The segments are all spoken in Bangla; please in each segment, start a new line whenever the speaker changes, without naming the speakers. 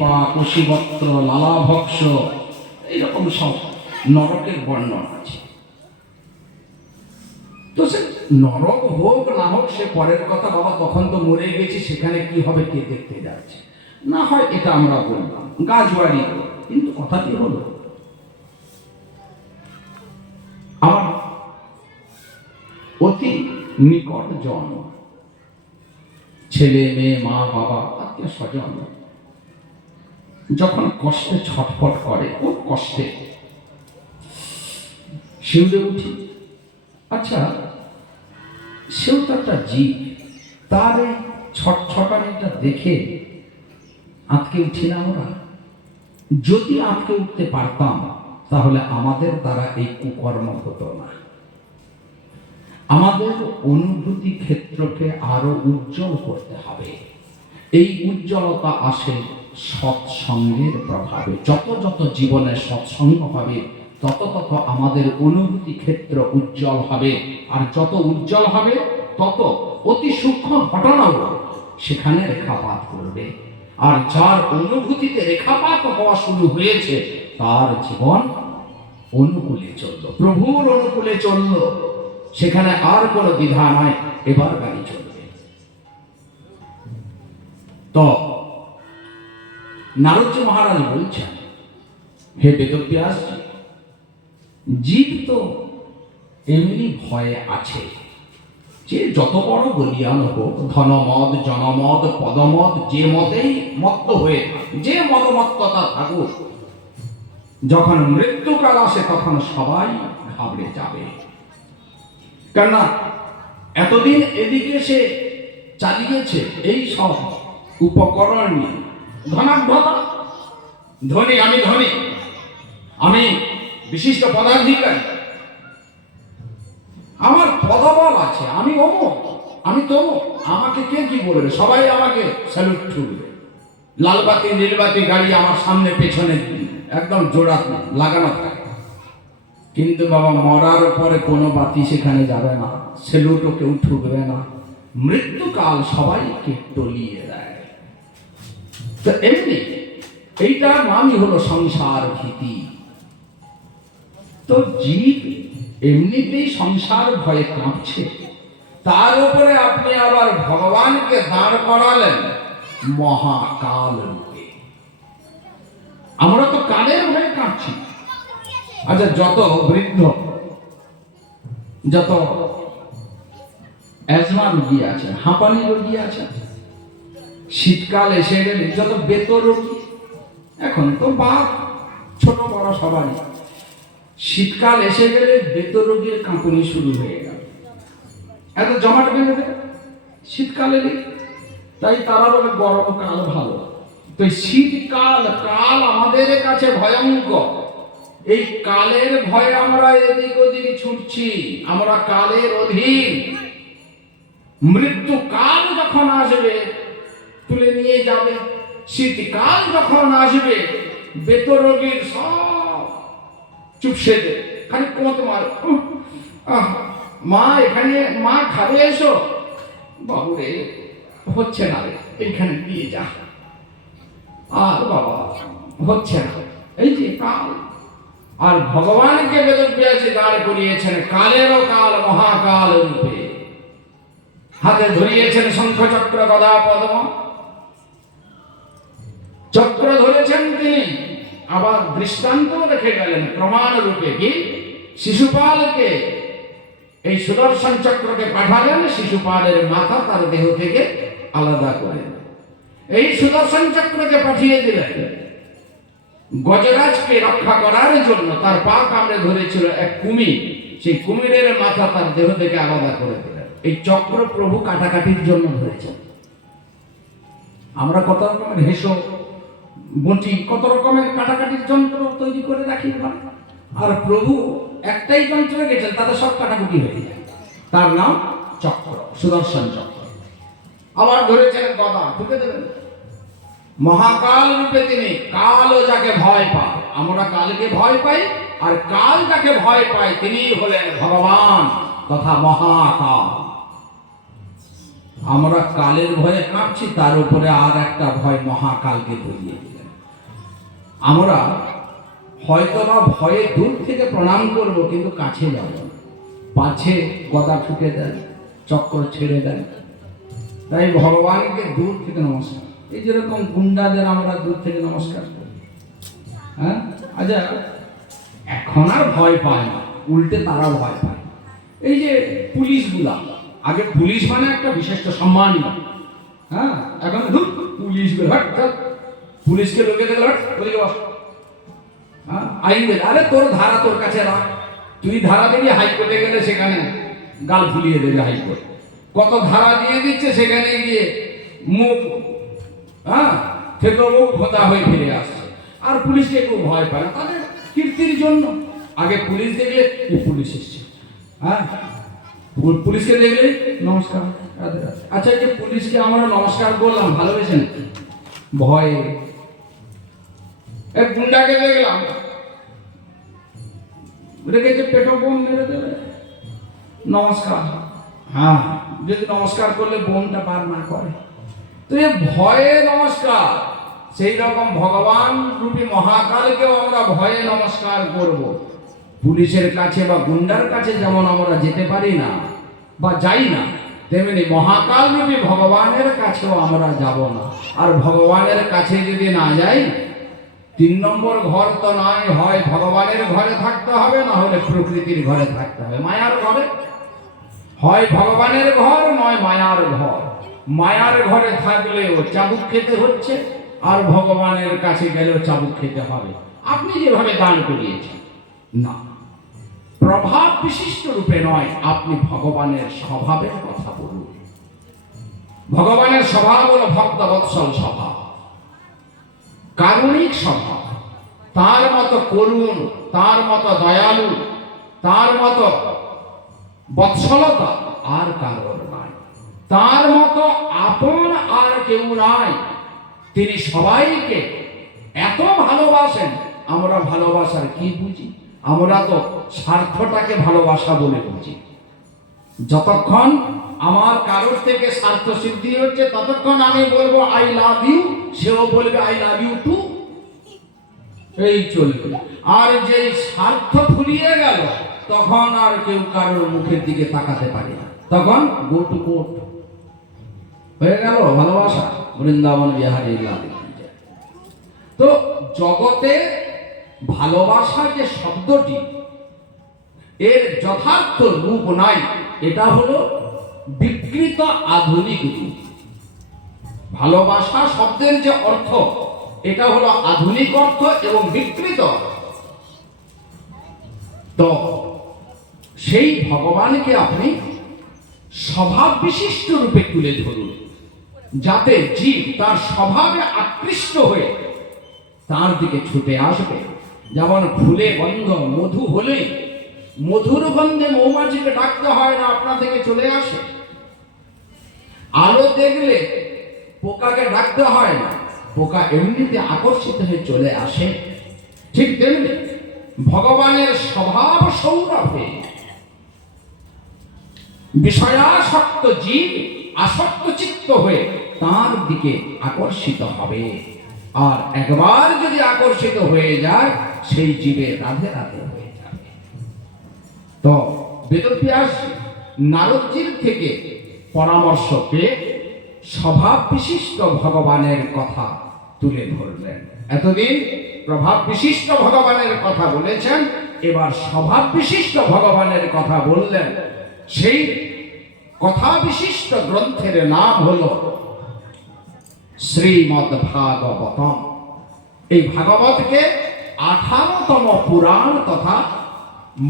পা কষিবত্র লালাভক্ষ, এইরকম সব নরকের বর্ণনা আছে। তো সে নরক হোক না হোক, সে পরের কথা, বাবা তখন তো মরে গেছি, সেখানে কি হবে কে দেখতে যাচ্ছে? না হয় এটা আমরা বললাম, গাছবাড়ি কিন্তু কথাটি হলো, আমার অতি নিকট জন, ছেলে, মেয়ে, মা, বাবা আত্মীয় স্বজন যখন কষ্টে ছটফট করে, খুব কষ্টে। শিউরে উঠি। আচ্ছা সেও তো একটা জীব। তার এই ছটছটানিটা দেখে আটকে উঠি না আমরা। যদি আটকে উঠতে পারতাম, তাহলে আমাদের দ্বারা এই কুকর্ম হতো না। আমাদের অনুভূতি ক্ষেত্রকে আরও উজ্জ্বল করতে হবে। এই উজ্জ্বলতা আসে সৎসঙ্গের প্রভাবে, যত যত জীবনে সৎসঙ্গ হবে, তত তত আমাদের অনুভূতি ক্ষেত্র উজ্জ্বল হবে। আর যত উজ্জ্বল হবে, তত অতি সূক্ষ্ম ঘটনাও সেখানে রেখাপাত করবে। আর যার অনুভূতিতে রেখাপাত হওয়া শুরু হয়েছে, তার জীবন অনুকূলে চলল, প্রভুর অনুকূলে চলল। সেখানে আর কোনো দ্বিধা নাই, এবার গাড়ি চলবে। তো নারদজি মহারাজ বলছেন, হে বেদব্যাস, জীব তো এমনি ভয়ে আছে যে যত বড় বলিয়ান হোক, ধনমদ, জনমদ, পদমদ, যে মতেই মত্ত হয়ে যে মদমত্ততা থাকুক, যখন মৃত্যুকাল আসে তখন সবাই ঘাবড়ে যাবে। কেননা এতদিন এদিকে সে চালিয়েছে এই সব উপকরণ নিয়ে ধনাঢ্যতা ধনী আমি ধনী, আমি বিশিষ্ট পদাধিকারী। আমার পদবল আছে, আমি অমুক আমি তমুক আমাকে কে কি বলবে? সবাই আমাকে স্যালুট ঠুকবে লালবাতি নীলবাতি গাড়ি আমার সামনে, পেছনে, একদম জোড়া লাগানো থাকে। কিন্তু বাবা, মরার পরে কোনো বাতি সেখানে যাবে না সেলুটও কেউ ঠুকবে না। মৃত্যুকাল সবাইকে টলিয়ে তো এমনি এইটার নামই হলো সংসার ভীতি। তো জীব এমনিতেই সংসার ভয়ে কাঁপছে। তার উপরে আপনি আবার ভগবানকে দাঁড় করালেন মহাকাল রূপে। আমরা তো কালের ভয়ে কাঁপছি। আচ্ছা যত বৃদ্ধ, যত অ্যাজমা রোগী আছে, হাঁপানি রোগী আছে শীতকাল এসে গেলে যত বেত রোগী এখন তো বাপ, ছোট বড় সবাই শীতকাল এসে গেলে বেত রোগীর কাঁপুনি শুরু হয়ে গেল। এত জমাট বেঁধে দেবে শীতকালে তাই তারা বলে, গরমকাল ভালো। তো শীতকাল, কাল আমাদের কাছে ভয়ঙ্কর। এই কালের ভয়ে আমরা এদিক ওদিক ছুটছি। আমরা কালের অধীন। মৃত্যু কাল যখন আসবে তুলে নিয়ে যাবে। শীতকাল যখন আসবে বেতরোগীর সব চুপসে দে খালি কোমতে মার মা এখানে, মা খাবে এসো। বাবু রে, হচ্ছে না রে, এইখানে দিয়ে যা। আর বাবা, হচ্ছে না। এই যে কাল। আর ভগবানকে বেদব্যাসে দাঁড় করিয়েছেন কালেরও কাল, মহাকাল রূপে। হাতে ধরিয়েছেন শঙ্খ চক্র গদা পদ্ম চক্র ধরেছেন তিনি। আবার দৃষ্টান্ত রেখে গেলেন প্রমাণ রূপে কি? শিশুপালকে, এই সুদর্শন চক্রকে পাঠালেন, শিশুপালের মাথা তার দেহ থেকে আলাদা করে। এই সুদর্শন চক্রকে পাঠিয়ে দিলেন। গজরাজকে রক্ষা করার জন্য তার পা কামড়ে ধরেছিল এক কুমির সেই কুমিরের মাথা তার দেহ থেকে আলাদা করে দিলেন। এই চক্র প্রভু কাটাকাটির জন্য ধরেছেন। আমরা কত রকমের হেসো। বটি কত রকমের কাটাকাটির যন্ত্র তৈরি করে রাখি। আর প্রভু একটাই যন্ত্রে গেছেন তাদের সব কাটাকুটি হয়ে যায়। তার নাম চক্র, সুদর্শন চক্র। আবার ধরেছেন গদা, ঢুকে দেবেন। মহাকাল রূপে তিনি কালও যাকে ভয় পায়, আমরা কালকে ভয় পাই, আর কাল যাকে ভয় পায়, তিনি হলেন ভগবান তথা মহাকাল। আমরা কালের ভয়ে কাঁপছি, তার উপরে আর একটা ভয় মহাকালকে ধরিয়ে আমরা হয়তো বা ভয়ে দূর থেকে প্রণাম করব, কিন্তু কাছে যাব পাছে গদা ঠুকে দেন, চক্কর ছেড়ে দেন। তাই ভগবানকে দূর থেকে নমস্কার। এই যেরকম গুন্ডাদের আমরা দূর থেকে নমস্কার করি। হ্যাঁ? আচ্ছা এখন আর ভয় পায় না, উল্টে তারা ভয় পায় এই যে পুলিশগুলা, আগে পুলিশ মানে একটা বিশিষ্ট সম্মানীয় হ্যাঁ? এখন পুলিশ। পুলিশকে লোকে দেখলে হাট, ওদিকে বস। হ্যাঁ? আইন আরে তোর ধারা তোর কাছে রাখ। তুই ধারা দিবি হাইকোর্টে গেলে সেখানে গাল ফুলিয়ে দেবে হাইকোর্ট। কত ধারা দিয়ে দিচ্ছে সেখানে গিয়ে মুখ হ্যাঁ? থেতো মুখ ভোতা হয়ে ফিরে আসছে। আর পুলিশকে কেউ ভয় পায় না। তাদের কীর্তির জন্য। আগে পুলিশ দেখলে কি পুলিশ এসছে। হ্যাঁ? পুলিশকে দেখলে? নমস্কার। আচ্ছা যে পুলিশকে আমরা নমস্কার করলাম ভালোবেসেন? ভয়ে এক গুন্ডাকে দেখলাম রেখেছে পেটো বোম মেরে দেবে। নমস্কার। হ্যাঁ। যদি নমস্কার করলে বোমটা পার না করে। তো এ ভয়ে নমস্কার। সেই রকম ভগবান রূপী মহাকালকেও আমরা ভয়ে নমস্কার করব। পুলিশের কাছে বা গুন্ডার কাছে যেমন আমরা যেতে পারি না বা যাই না তেমনি মহাকাল রূপী ভগবানের কাছেও আমরা যাব না। আর ভগবানের কাছে যদি না যাই তিন নম্বর ঘর তো নয়, হয় ভগবানের ঘরে থাকতে হবে না হলে প্রকৃতির ঘরে থাকতে হবে। মায়ার ঘরে? হয় ভগবানের ঘর, নয় মায়ার ঘর। মায়ার ঘরে থাকলেও চাবুক খেতে হচ্ছে, আর ভগবানের কাছে গেলেও চাবুক খেতে হবে। আপনি যেভাবে দান করিয়েছেন, না। প্রভাব বিশিষ্ট রূপে নয়, আপনি ভগবানের স্বভাবের কথা বলুন। ভগবানের স্বভাব হলো ভক্ত বৎসল স্বভাব। কারুণিক স্বভাব তার মতো করুণ, তার মতো দয়ালু, তার মতো বৎসলতা আর কারোর নাই। তার মতো আপন আর কেউ নাই। তিনি সবাইকে এত ভালোবাসেন, আমরা ভালোবাসার কি বুঝি? আমরা তো স্বার্থটাকে ভালোবাসা বলে বুঝি। যতক্ষণ আমার কারোর থেকে স্বার্থ সিদ্ধি হচ্ছে, ততক্ষণ আমি বলব আই লাভ ইউ সেও বলবে আই লাভ ইউ টু এই চলবে। আর যে স্বার্থ ফুরিয়ে গেল, তখন আর কেউ কারোর মুখের দিকে তাকাতে পারে না। তখন গো টু কোর্ট হয়ে গেল ভালোবাসা। বৃন্দাবন বিহারী তো জগতে ভালোবাসা যে শব্দটি, এর যথার্থ রূপ নাই, এটা হলো বিকৃত আধুনিক রূপ। ভালোবাসা শব্দের যে অর্থ, এটা হলো আধুনিক অর্থ এবং বিকৃত। তো সেই ভগবানকে আপনি স্বভাব বিশিষ্ট রূপে তুলে ধরুন, যাতে জীব তার স্বভাবে আকৃষ্ট হয়ে তার দিকে ছুটে আসবে। যেমন ফুলে গন্ধ মধু হলে মধুর গন্ধে মৌমাছিকে ডাকতে হয় না আপনা থেকে চলে আসে। আলো দেখলে পোকাকে ডাকতে হয় না। পোকা এমনিতে আকর্ষিত হয়ে চলে আসে। ঠিক তেমনি ভগবানের স্বভাব সৌরভে। বিষয়াসক্ত জীব আসক্ত চিত্ত হয়ে তার দিকে আকর্ষিত হবে। আর একবার যদি আকর্ষিত হয়ে যায়, সেই জীবে রাধে রাধে হয়ে যাবে। তো বেদব্যাস নারদজির থেকে পরামর্শ পেয়ে স্বভাব বিশিষ্ট ভগবানের কথা তুলে ধরলেন। এতদিন প্রভাব বিশিষ্ট ভগবানের কথা বলেছেন, এবার স্বভাব বিশিষ্ট ভগবানের কথা বললেন। সেই কথা বিশিষ্ট গ্রন্থের নাম হল শ্রীমদ ভাগবতম এই ভাগবতকে আঠারোতম পুরাণ তথা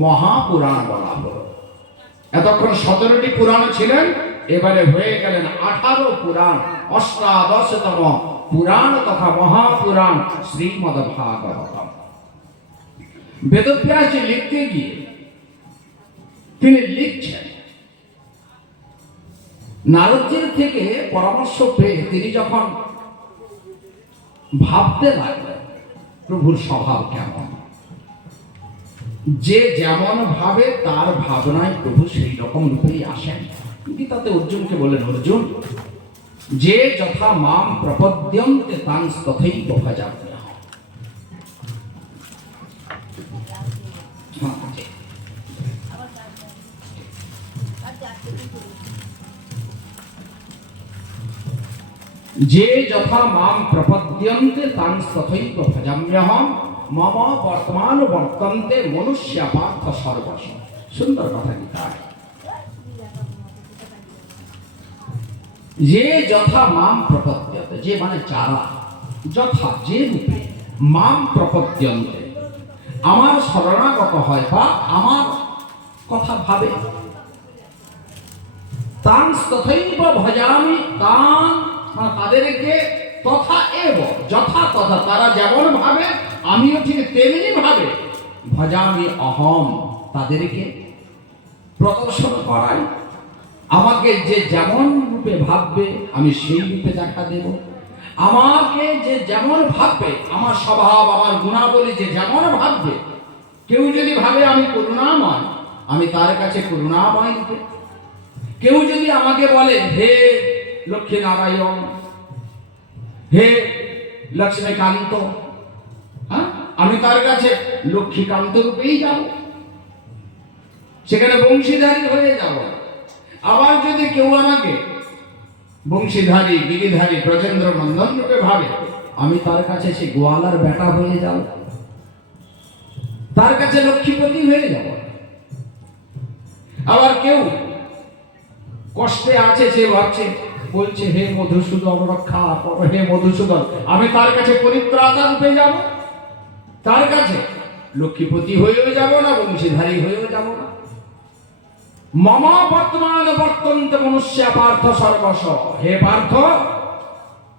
মহাপুরাণ বলা হলো। এতক্ষণ সতেরোটি পুরাণ ছিলেন এবারে হয়ে গেলেন আঠারো পুরাণ, অষ্টাদশতম পুরাণ তথা মহাপুরাণ শ্রীমদ ভাগবতম বেদব্যাস লিখতে গিয়ে তিনি লিখছেন, নারদজির থেকে পরামর্শ পেয়ে তিনি যখন ভাবতে লাগলেন, প্রভুর স্বভাব কেমন? যে যেমন ভাবে তার ভাবনায় প্রভু সেই রকম রূপেই আসেন। গীতাতে অর্জুনকে বলেন অর্জুন, যে যথা মাম প্রপদ্যন্তে তাং তথেই বকা যাবে যে যথা মাম প্রপদ্যন্তে তাং তথৈব ভজাম্যহম, মম বর্তমান বর্তন্তে মনুষ্য সর্বস্ব। সুন্দর কথা গীতা। যে যথা মাম প্রপদ্যতে যে মানে যারা, যথা যে রূপে মাম প্রপদ্যন্তে, আমার শরণাগত হয় বা আমার কথা ভাবে, তান তথৈব ভজামি, তান মানে তাদেরকে তথা এব, যথা তথা, তারা যেমন ভাবে, আমিও ঠিক তেমনি ভাবে, ভজামি অহম তাদেরকে প্রদর্শন করাই আমাকে যে যেমন রূপে ভাববে, আমি সেই রূপে দেখা দেব। আমাকে যে যেমন ভাববে, আমার স্বভাব, আমার গুণাবলী যে যেমন ভাববে, কেউ যদি ভাবে আমি করুণাময়, আমি তার কাছে করুণাময় রূপে। কেউ যদি আমাকে বলে, হে লক্ষ্মী নারায়ণ হে লক্ষ্মীকান্ত হ্যাঁ আমি তার কাছে লক্ষ্মীকান্ত রূপেই যাব। সেখানে বংশীধারী হয়ে যাব। আবার যদি কেউ আমাকে বংশীধারী, গিরিধারী ব্রজেন্দ্র নন্দন রূপে ভাবে, আমি তার কাছে সে গোয়ালার বেটা হয়ে যাব। তার কাছে লক্ষ্মীপতি হয়ে যাব। আবার কেউ কষ্টে আছে সে ভাবছে, বলছে, হে মধুসূদন, রক্ষা হে মধুসূদন, আমি তার কাছে পরিত্রাতা রূপে যাব। তার কাছে লক্ষ্মীপতি হয়েও যাব না, বংশীধারী হয়েও যাব না। মনুষ্য পার্থ সর্বস হে পার্থ,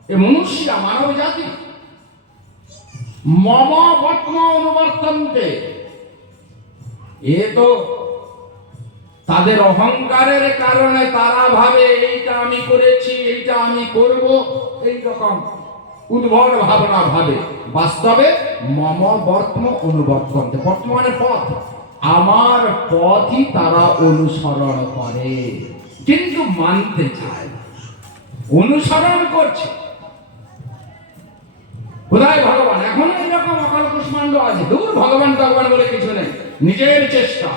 এ মানব জাতি। মম বর্তমান অনুবর্তন্তে এ তো তাদের অহংকারের কারণে তারা ভাবে, এইটা আমি করেছি, এইটা আমি করব, এই রকম উদ্ভট ভাবনা ভাবে। বাস্তবে মম বর্তম অনুবর্তন্তে, বর্তমানের পথ। আমার পথই তারা অনুসরণ করে। কিন্তু মানতে চায়, অনুসরণ করছে। কোথায় ভগবান, এখন এরকম অকাল কুষ্মাণ্ড আছে। দূর ভগবান ভগবান বলে কিছু নেই। নিজের চেষ্টা।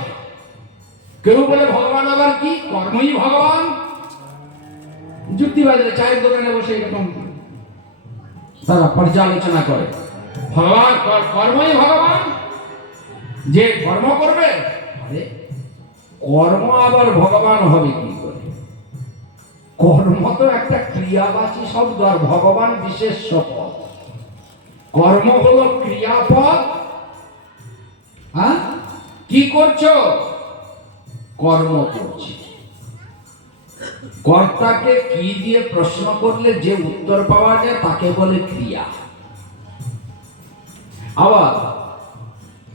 কেউ বলে, ভগবান, আবার কি? কর্মই ভগবান। যুক্তিবাজারে চায়ের দোকানে বসে এরকম তারা পর্যালোচনা করে। ভগবান কর্মই ভগবান। যে কর্ম করবে আরে কর্ম আবার ভগবান হবে কি করে? কর্ম তো একটা ক্রিয়াবাচী শব্দ, আর ভগবান বিশেষ পদ। কর্ম হলো ক্রিয়াপদ। হ্যাঁ? কি করছ? কর্ম করছি। কর্তাকে কি দিয়ে প্রশ্ন করলে যে উত্তর পাওয়া যায়, তাকে বলে ক্রিয়া। আবার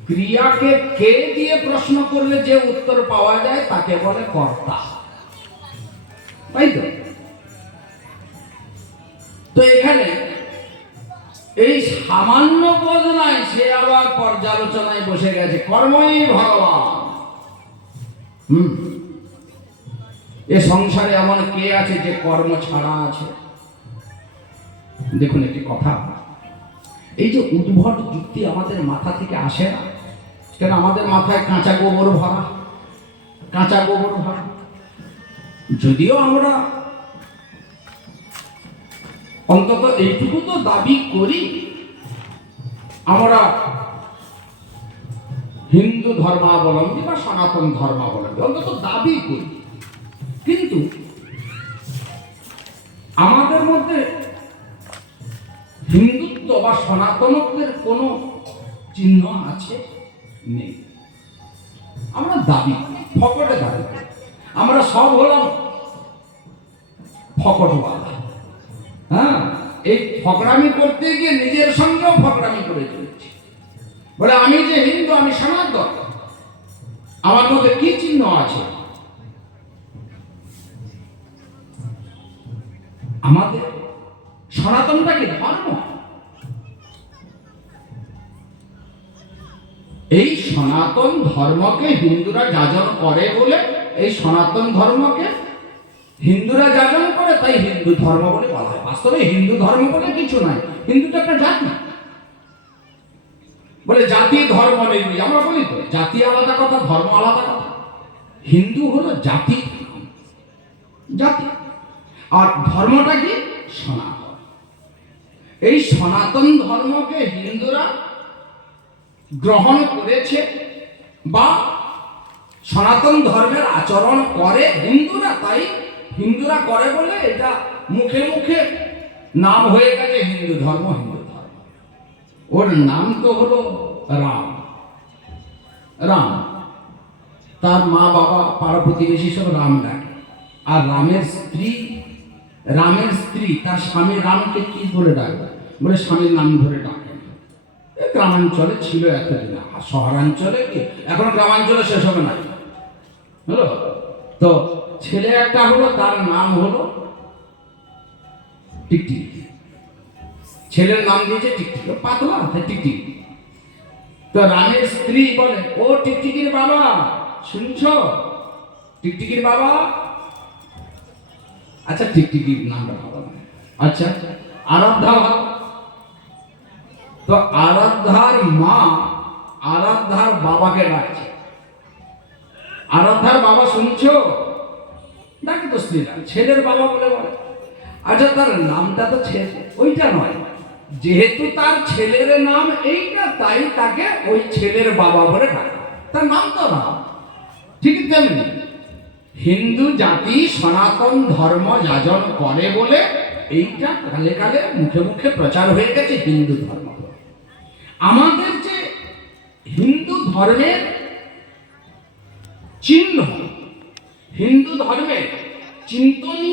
ক্রিয়াকে কে দিয়ে প্রশ্ন করলে যে উত্তর পাওয়া যায় তাকে বলে কর্তা। তাই তো? তো এখানে এই সামান্য পদ নাই সে আবার পর্যালোচনায় বসে গেছে, কর্মই ভগবান। হুম। এ সংসারে এমন কে আছে যে কর্ম ছাড়া আছে? দেখুন একটি কথা। এই যে উদ্ভট যুক্তি আমাদের মাথা থেকে আসে না। কেন আমাদের মাথায় কাঁচা গোবর ভরা? কাঁচা গোবর ভরা। যদিও আমরা অন্তত এইটুকু তো দাবি করি, আমরা হিন্দু ধর্মাবলম্বী বা সনাতন ধর্মাবলম্বী, অন্তত দাবি করি। কিন্তু আমাদের মধ্যে হিন্দুত্ব বা সনাতনত্বের কোনো চিহ্ন আছে? নেই। আমরা দাবি ফকটে দাবি আমরা সব হলাম ফকটওয়ালা। হ্যাঁ? এই ফকরামি করতে গিয়ে নিজের সঙ্গেও ফকরামি করে চলেছি। বলে আমি যে হিন্দু, আমি সনাতন। আমার মধ্যে কি চিহ্ন আছে? আমাদের সনাতনটা কি ধর্ম? এই সনাতন ধর্মকে হিন্দুরা যাজন করে বলে, এই সনাতন ধর্মকে হিন্দুরা যাজন করে, তাই হিন্দু ধর্ম বলে বলা হয়। বাস্তবে হিন্দু ধর্ম বলে কিছু নাই। হিন্দু তো একটা জাতি। বলে জাতি ধর্ম নির্বিশ আমরা বলি তো, জাতি আলাদা কথা, ধর্ম আলাদা কথা। হিন্দু হলো জাতি। জাতি। আর ধর্মটা কি? সনাতন। এই সনাতন ধর্মকে হিন্দুরা গ্রহণ করেছে বা সনাতন ধর্মের আচরণ করে। হিন্দুরা তাই, হিন্দুরা করে বলে এটা মুখে মুখে নাম হয়ে গেছে হিন্দু ধর্ম হিন্দু ধর্ম। ওর নাম তো হলো রাম। রাম। তার মা বাবা পাড়া প্রতিবেশী সব রাম ডাকে। আর রামের স্ত্রী রামের স্ত্রী, তার স্বামী রামকে কি বলে ডাকবে? বলে স্বামীর নাম ধরে ডাকে। গ্রামাঞ্চলে ছিল এতদিন আর শহরাঞ্চলে কি? এখন গ্রামাঞ্চলে সেসব নাই হলো? তো ছেলে একটা হলো, তার নাম হলো টিকটিক। ছেলের নাম দিয়েছে টিকটিক। পাতলা টিকটিক। তো রামের স্ত্রী বলে, ও টিকটিকির বাবা, শুনছ? টিকটিকির বাবা? আচ্ছা টিকটিকির নামটা ভালো না। আচ্ছা আরাধ্যা তো আরাধ্যার মা আরাধ্যার বাবাকে ডাকছে। আরাধ্যার বাবা শুনছো? ডাকে তো স্ত্রীরা ছেলের বাবা বলে বলে। আচ্ছা তার নামটা তো ছেলে, ওইটা নয়। যেহেতু তার ছেলের নাম এইটা, তাই তাকে ওই ছেলের বাবা বলে ডাকে। তার নাম তো রাম। ঠিক তেমনি হিন্দু জাতি, সনাতন ধর্ম যাজন করে বলে এইটা কালে কালে মুখে মুখে প্রচার হয়ে গেছে হিন্দু ধর্ম। আমাদের যে হিন্দু ধর্মের চিহ্ন হিন্দু ধর্মের চিন্তনীয়